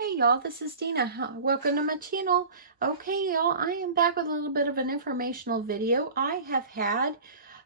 Hey y'all, this is Dina. Welcome to my channel. Okay y'all, I am back with a little bit of an informational video. I have had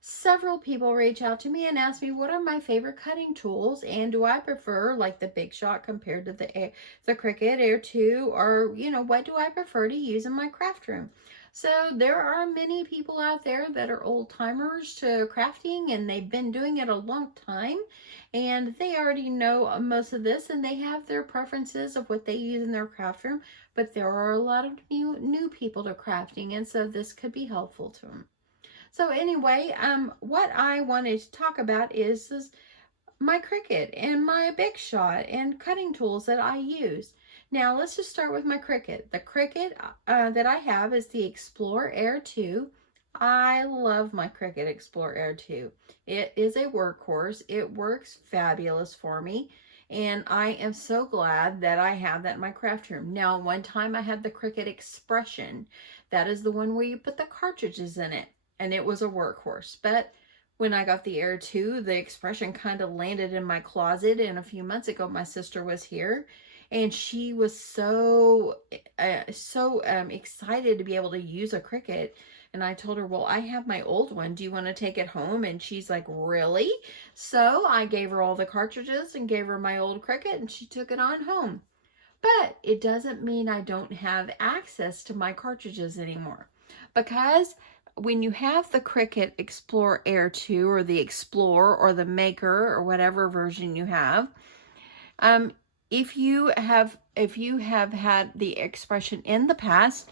several people reach out to me and ask me what are my favorite cutting tools and do I prefer like the Big Shot compared to the Cricut Air 2, or what do I prefer to use in my craft room. So there are many people out there that are old timers to crafting and they've been doing it a long time and they already know most of this and they have their preferences of what they use in their craft room, but there are a lot of new people to crafting, and so this could be helpful to them. So anyway, what I wanted to talk about is my Cricut and my Big Shot and cutting tools that I use. Now let's just start with my Cricut. The Cricut that I have is the Explore Air 2. I love my Cricut Explore Air 2. It is a workhorse. It works fabulous for me. And I am so glad that I have that in my craft room. Now, one time I had the Cricut Expression. That is the one where you put the cartridges in it. And it was a workhorse. But when I got the Air 2, the Expression kind of landed in my closet. And a few months ago, my sister was here. And she was so excited to be able to use a Cricut. And I told her, well, I have my old one. Do you want to take it home? And she's like, really? So I gave her all the cartridges and gave her my old Cricut, and she took it on home. But it doesn't mean I don't have access to my cartridges anymore. Because when you have the Cricut Explore Air 2 or the Explore or the Maker or whatever version you have, if you have had the Expression in the past,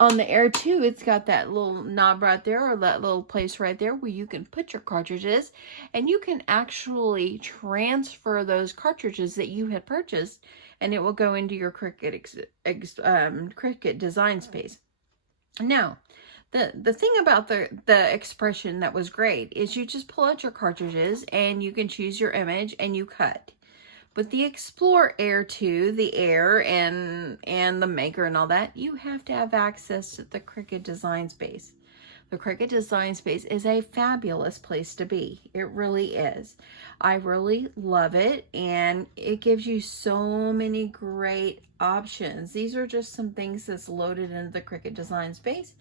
on the Air 2, it's got that little knob right there, or that little place right there where you can put your cartridges, and you can actually transfer those cartridges that you had purchased, and it will go into your Cricut Cricut design space. Now, the thing about the Expression that was great is you just pull out your cartridges and you can choose your image and you cut. But the Explore Air 2, the Air and the Maker and all that, you have to have access to the Cricut Design Space. The Cricut Design Space is a fabulous place to be. It really is. I really love it, and it gives you so many great options. These are just some things that's loaded into the Cricut Design Space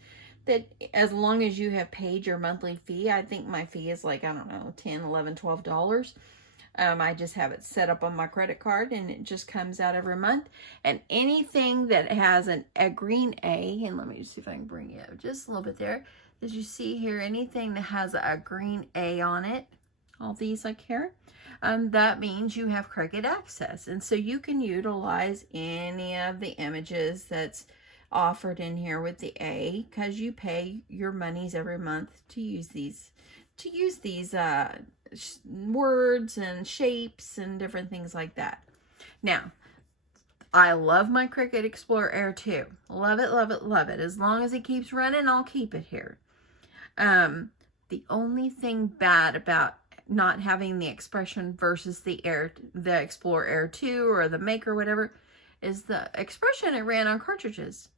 that, as long as you have paid your monthly fee, I think my fee is like, I don't know, $10, $11, $12. I just have it set up on my credit card and it just comes out every month. And anything that has a green A, and let me just see if I can bring it up just a little bit there. As you see here, anything that has a green A on it, all these like here, that means you have Cricut access. And so you can utilize any of the images that's offered in here with the A, because you pay your monies every month to use these words and shapes and different things like that. Now, I love my Cricut Explore Air 2. Love it, love it, love it. As long as it keeps running, I'll keep it here. The only thing bad about not having the Expression versus the Explore Air 2 or the Maker, whatever, is the Expression, it ran on cartridges.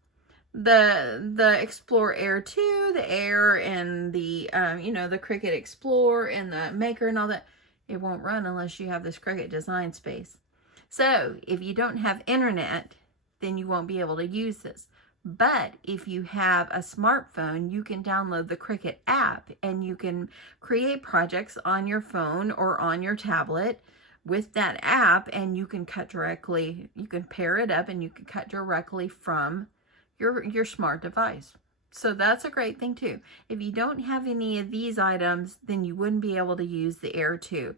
The Explore Air 2, the Air, and the the Cricut Explore and the Maker and all that, it won't run unless you have this Cricut Design Space. So if you don't have internet, then you won't be able to use this. But if you have a smartphone, you can download the Cricut app and you can create projects on your phone or on your tablet with that app, and you can cut directly. You can pair it up and you can cut directly from your smart device. So that's a great thing too. If you don't have any of these items, then you wouldn't be able to use the Air 2.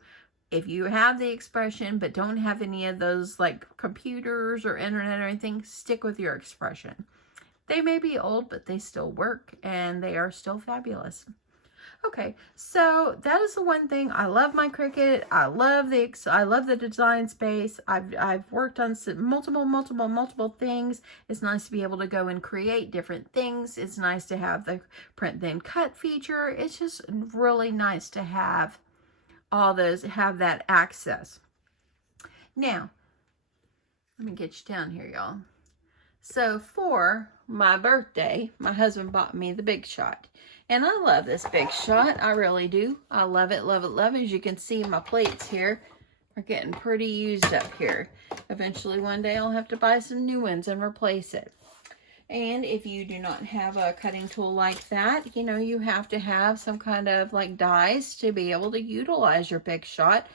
If you have the Expression but don't have any of those like computers or internet or anything, stick with your Expression. They may be old, but they still work and they are still fabulous. Okay, so that is the one thing. I love my Cricut. I love the design space. I've worked on multiple things. It's nice to be able to go and create different things. It's nice to have the print then cut feature. It's just really nice to have all those, have that access. Now, let me get you down here, y'all. So for my birthday, my husband bought me the Big Shot. And I love this Big Shot. I really do. I love it, love it, love it. As you can see my plates here, are getting pretty used up here. Eventually one day I'll have to buy some new ones and replace it. And if you do not have a cutting tool like that, you know, you have to have some kind of like dies to be able to utilize your Big Shot,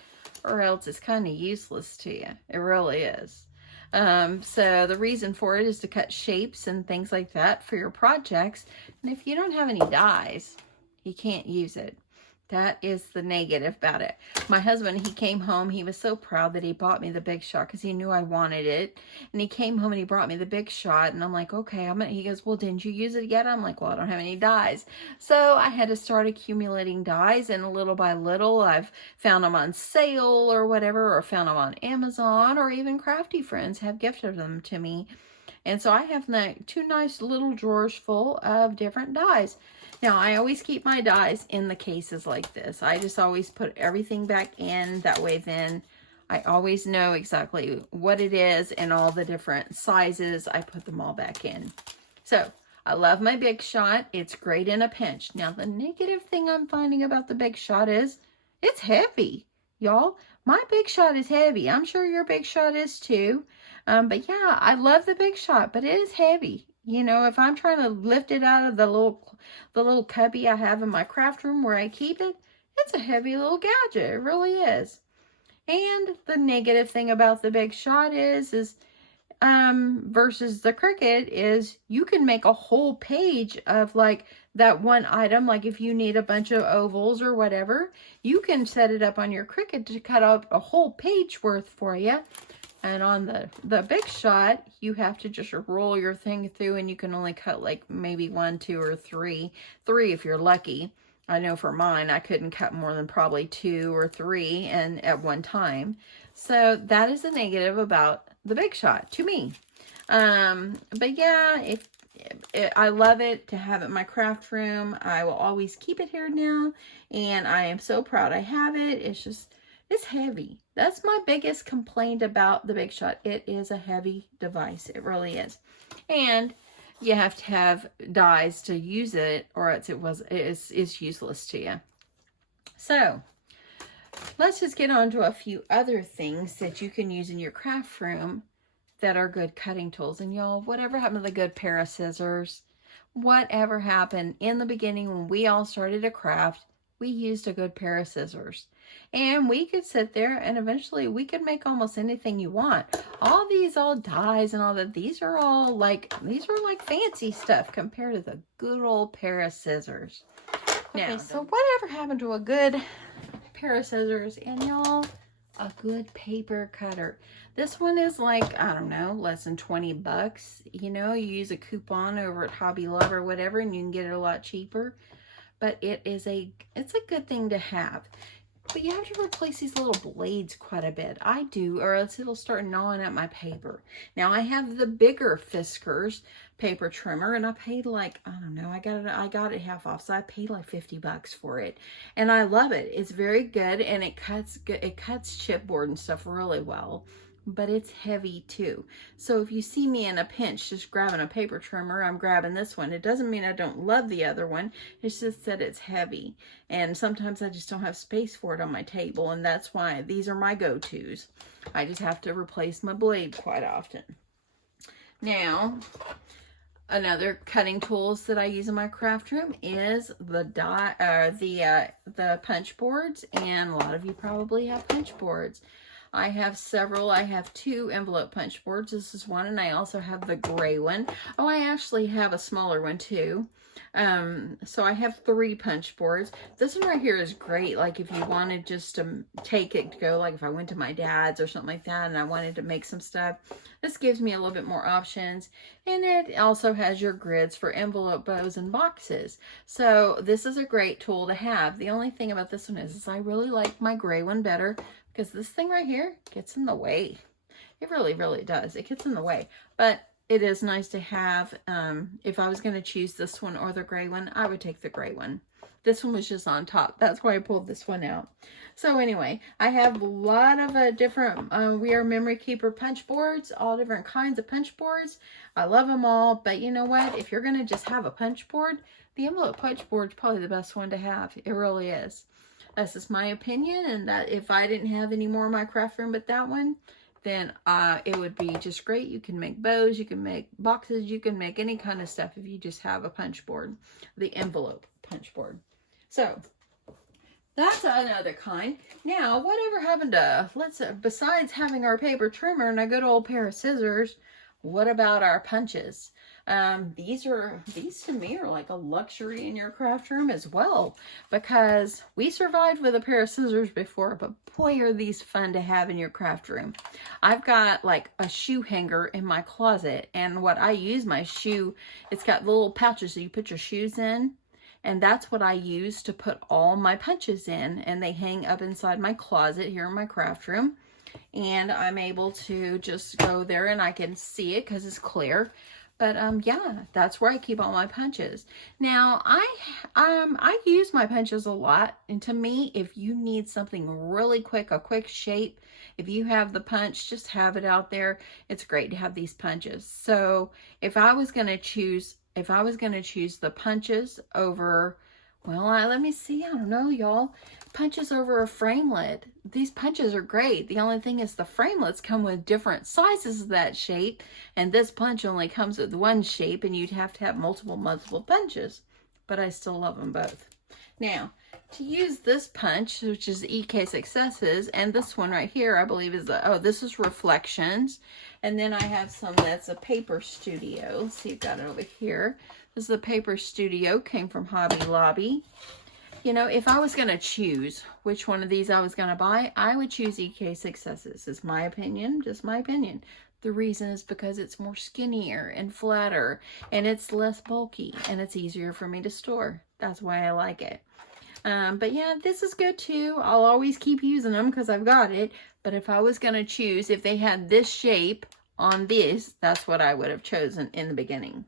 or else it's kind of useless to you. It really is. So the reason for it is to cut shapes and things like that for your projects. And if you don't have any dies, you can't use it. That is the negative about it. My husband, he came home. He was so proud that he bought me the Big Shot because he knew I wanted it. And he came home and he brought me the Big Shot. And I'm like, okay, he goes, well, didn't you use it yet? I'm like, well, I don't have any dies. So I had to start accumulating dies. And little by little, I've found them on sale or whatever, or found them on Amazon, or even crafty friends have gifted them to me. And so I have two nice little drawers full of different dies. Now, I always keep my dies in the cases like this. I just always put everything back in. That way, then I always know exactly what it is and all the different sizes. I put them all back in. So, I love my Big Shot. It's great in a pinch. Now, the negative thing I'm finding about the Big Shot is it's heavy, y'all. My Big Shot is heavy. I'm sure your Big Shot is too. But yeah, I love the Big Shot, but it is heavy. You know, if I'm trying to lift it out of the little cubby I have in my craft room where I keep it, it's a heavy little gadget. It really is. And the negative thing about the Big Shot is versus the Cricut is you can make a whole page of like that one item. Like if you need a bunch of ovals or whatever, you can set it up on your Cricut to cut up a whole page worth for you. And on the Big Shot, you have to just roll your thing through, and you can only cut like maybe 1, 2, or 3. 3 if you're lucky. I know for mine, I couldn't cut more than probably 2 or 3 and at one time. So that is a negative about the Big Shot to me. But yeah, I love it to have it in my craft room. I will always keep it here now, and I am so proud I have it. It's heavy. That's my biggest complaint about the Big Shot. It is a heavy device. It really is. And you have to have dies to use it, or else it's useless to you. So, let's just get on to a few other things that you can use in your craft room that are good cutting tools. And y'all, whatever happened to the good pair of scissors? Whatever happened in the beginning when we all started to craft, we used a good pair of scissors. And we could sit there and eventually we could make almost anything you want. All these dies and all that, these are like fancy stuff compared to the good old pair of scissors. Now, okay, so whatever happened to a good pair of scissors? And y'all, a good paper cutter. This one is like, I don't know, less than 20 bucks. You know, you use a coupon over at Hobby Love or whatever, and you can get it a lot cheaper. But it's a good thing to have. But you have to replace these little blades quite a bit. I do, or else it'll start gnawing at my paper. Now I have the bigger Fiskars paper trimmer, and I paid like, I don't know, I got it half off, so I paid like 50 bucks for it. And I love it. It's very good, and it cuts chipboard and stuff really well. But it's heavy too. So if you see me in a pinch just grabbing a paper trimmer, I'm grabbing this one. It doesn't mean I don't love the other one. It's just that it's heavy. And sometimes I just don't have space for it on my table. And that's why these are my go-tos. I just have to replace my blade quite often. Now, another cutting tools that I use in my craft room is the punch boards. And a lot of you probably have punch boards. I have several. I have 2 envelope punch boards. This is one, and I also have the gray one. Oh, I actually have a smaller one too. So I have 3 punch boards. This one right here is great. Like if you wanted just to take it to go, like if I went to my dad's or something like that and I wanted to make some stuff, this gives me a little bit more options. And it also has your grids for envelope bows and boxes. So this is a great tool to have. The only thing about this one is I really like my gray one better, because this thing right here gets in the way. It really, really does. It gets in the way. But it is nice to have. If I was going to choose this one or the gray one, I would take the gray one. This one was just on top. That's why I pulled this one out. So anyway, I have a lot of different We Are Memory Keeper punch boards. All different kinds of punch boards. I love them all. But you know what? If you're going to just have a punch board, the envelope punch board is probably the best one to have. It really is. That's just my opinion, and that if I didn't have any more in my craft room but that one, then it would be just great. You can make bows, you can make boxes, you can make any kind of stuff if you just have a punch board, the envelope punch board. So that's another kind. Now, whatever happened to, besides having our paper trimmer and a good old pair of scissors, what about our punches? These to me are like a luxury in your craft room as well, because we survived with a pair of scissors before, but boy, are these fun to have in your craft room. I've got like a shoe hanger in my closet, and what I use my shoe, it's got little pouches so you put your shoes in. And that's what I use to put all my punches in, and they hang up inside my closet here in my craft room. And I'm able to just go there and I can see it because it's clear. But yeah, that's where I keep all my punches. Now, I use my punches a lot. And to me, if you need something really quick, a quick shape, if you have the punch, just have it out there. It's great to have these punches. So if I was going to choose the punches over, well, let me see, I don't know, y'all. Punches over a framelit. These punches are great. The only thing is the framelits come with different sizes of that shape, and this punch only comes with one shape, and you'd have to have multiple punches. But I still love them both. Now, to use this punch, which is EK Successes, and this one right here, I believe is this is Reflections. And then I have some that's a Paper Studio. Let's see, I've got it over here. This is the Paper Studio, came from Hobby Lobby. You know, if I was going to choose which one of these I was going to buy, I would choose EK Successes. It's my opinion, just my opinion. The reason is because it's more skinnier and flatter, and it's less bulky, and it's easier for me to store. That's why I like it. But yeah, this is good too. I'll always keep using them because I've got it. But if I was going to choose, if they had this shape on this, that's what I would have chosen in the beginning.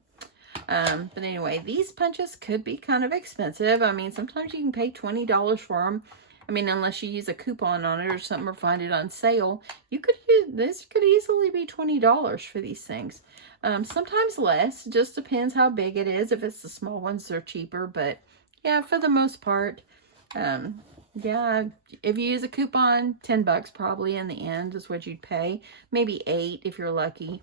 But anyway, these punches could be kind of expensive. I mean, sometimes you can pay $20 for them. I mean, unless you use a coupon on it or something or find it on sale, this could easily be $20 for these things. Sometimes less, just depends how big it is. If it's the small ones, they're cheaper, but yeah, for the most part, yeah, if you use a coupon, $10 probably in the end is what you'd pay. Maybe $8 if you're lucky.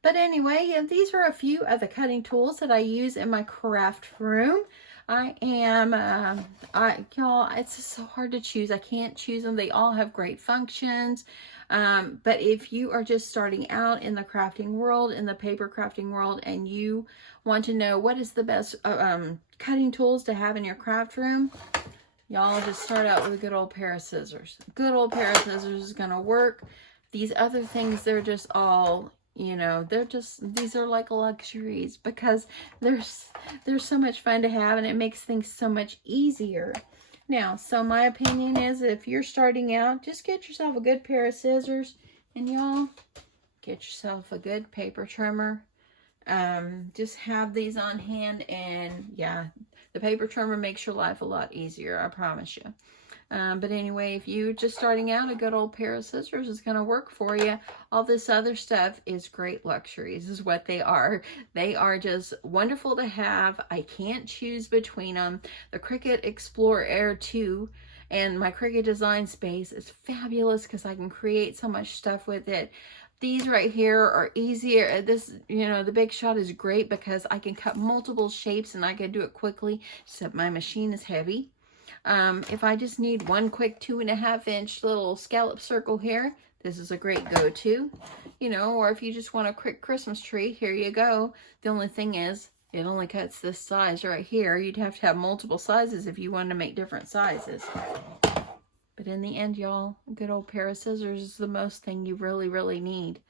But anyway, yeah, these are a few of the cutting tools that I use in my craft room. Y'all, it's just so hard to choose. I can't choose them. They all have great functions. But if you are just starting out in the crafting world, in the paper crafting world, and you want to know what is the best cutting tools to have in your craft room, y'all just start out with a good old pair of scissors. A good old pair of scissors is going to work. These other things, they're just all, you know, these are like luxuries because they're so much fun to have, and it makes things so much easier. Now, so my opinion is if you're starting out, just get yourself a good pair of scissors, and y'all, get yourself a good paper trimmer. Just have these on hand, and yeah, the paper trimmer makes your life a lot easier, I promise you. But anyway, if you're just starting out, a good old pair of scissors is going to work for you. All this other stuff is great luxuries, is what they are. They are just wonderful to have. I can't choose between them. The Cricut Explore Air 2 and my Cricut Design Space is fabulous because I can create so much stuff with it. These right here are easier. This, you know, the Big Shot is great because I can cut multiple shapes and I can do it quickly, except my machine is heavy. If I just need one quick 2.5-inch little scallop circle here, this is a great go-to. You know, or if you just want a quick Christmas tree, here you go. The only thing is, it only cuts this size right here. You'd have to have multiple sizes if you wanted to make different sizes. But in the end, y'all, a good old pair of scissors is the most thing you really, really need.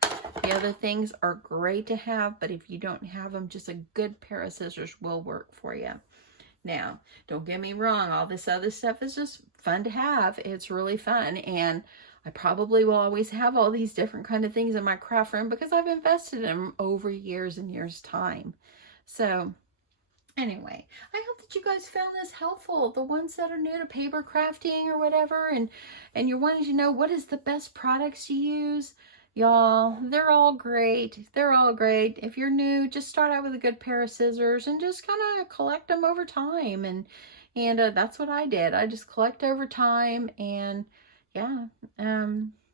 The other things are great to have, but if you don't have them, just a good pair of scissors will work for you. Now, don't get me wrong, all this other stuff is just fun to have. It's really fun, and I probably will always have all these different kind of things in my craft room because I've invested in them over years and years' time. So, anyway, I hope that you guys found this helpful. The ones that are new to paper crafting or whatever, and you're wanting to know what is the best products to use. Y'all, they're all great. They're all great. If you're new, just start out with a good pair of scissors and just kind of collect them over time. And, And that's what I did. I just collect over time, and yeah,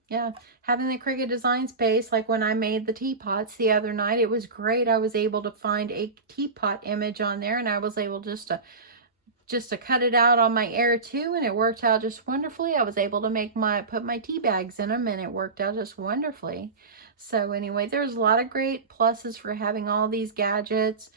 yeah, having the Cricut design space, like when I made the teapots the other night, it was great. I was able to find a teapot image on there, and I was able just to cut it out on my Air 2, and it worked out just wonderfully. I was able to put my tea bags in them, and it worked out just wonderfully. So anyway, there's a lot of great pluses for having all these gadgets.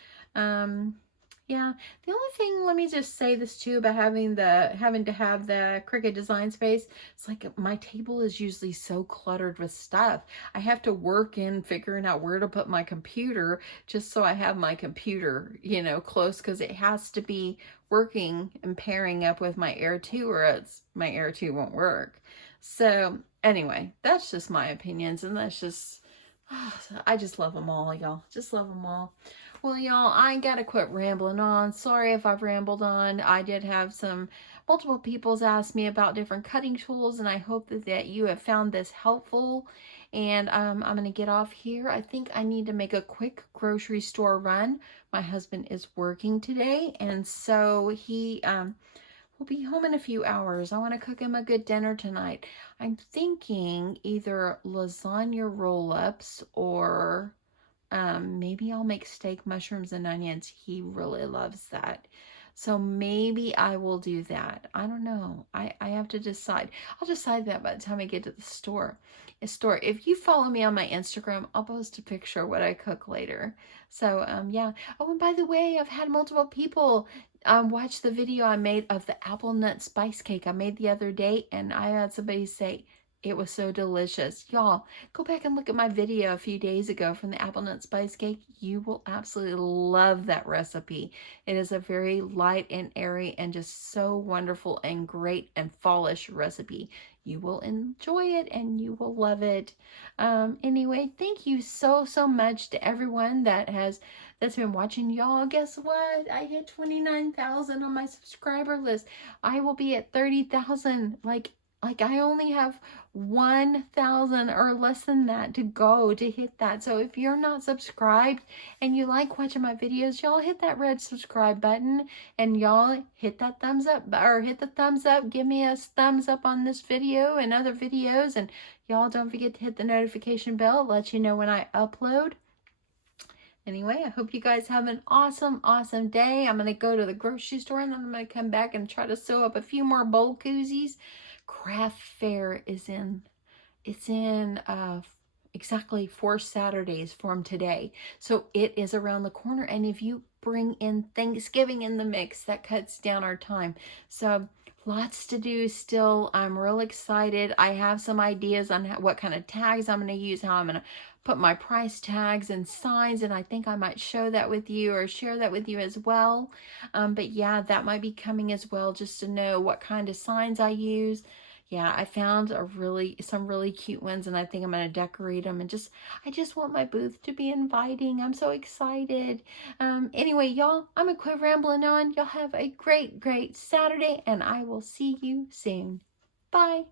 Yeah, the only thing, let me just say this too about having to have the Cricut design space. It's like my table is usually so cluttered with stuff. I have to work in figuring out where to put my computer just so I have my computer, you know, close, because it has to be working and pairing up with my Air 2, or else my Air 2 won't work. So anyway, that's just my opinions, and that's just, I just love them all, y'all. Just love them all. Well, y'all, I gotta quit rambling on. Sorry if I've rambled on. I did have multiple people's ask me about different cutting tools, and I hope that you have found this helpful. And I'm gonna get off here. I think I need to make a quick grocery store run. My husband is working today, and so he will be home in a few hours. I want to cook him a good dinner tonight. I'm thinking either lasagna roll-ups, or maybe I'll make steak, mushrooms, and onions. He really loves that. So maybe I will do that. I don't know. I have to decide. I'll decide that by the time I get to the store. If you follow me on my Instagram, I'll post a picture of what I cook later. So yeah. Oh, and by the way, I've had multiple people watch the video I made of the apple nut spice cake I made the other day, and I had somebody say, it was so delicious. Y'all, go back and look at my video a few days ago from the apple nut spice cake. You will absolutely love that recipe. It is a very light and airy and just so wonderful and great and fallish recipe. You will enjoy it and you will love it. Anyway, thank you so much to everyone that's been watching. Y'all, guess what? I hit 29,000 on my subscriber list. I will be at 30,000 like I only have 1,000 or less than that to go to hit that. So if you're not subscribed and you like watching my videos, y'all hit that red subscribe button, and y'all hit that thumbs up, or hit the thumbs up. Give me a thumbs up on this video and other videos, and y'all don't forget to hit the notification bell. It lets you know when I upload. Anyway, I hope you guys have an awesome day. I'm going to go to the grocery store, and then I'm going to come back and try to sew up a few more bowl koozies. Craft fair is in exactly 4 Saturdays from today. So it is around the corner. And if you bring in Thanksgiving in the mix, that cuts down our time. So lots to do still. I'm real excited. I have some ideas on what kind of tags I'm going to use, how I'm going to put my price tags and signs, and I think I might show that with you or share that with you as well. But yeah, that might be coming as well, just to know what kind of signs I use. Yeah, I found some really cute ones, and I think I'm going to decorate them, and I just want my booth to be inviting. I'm so excited. Anyway, y'all, I'm going to quit rambling on. Y'all have a great Saturday, and I will see you soon. Bye.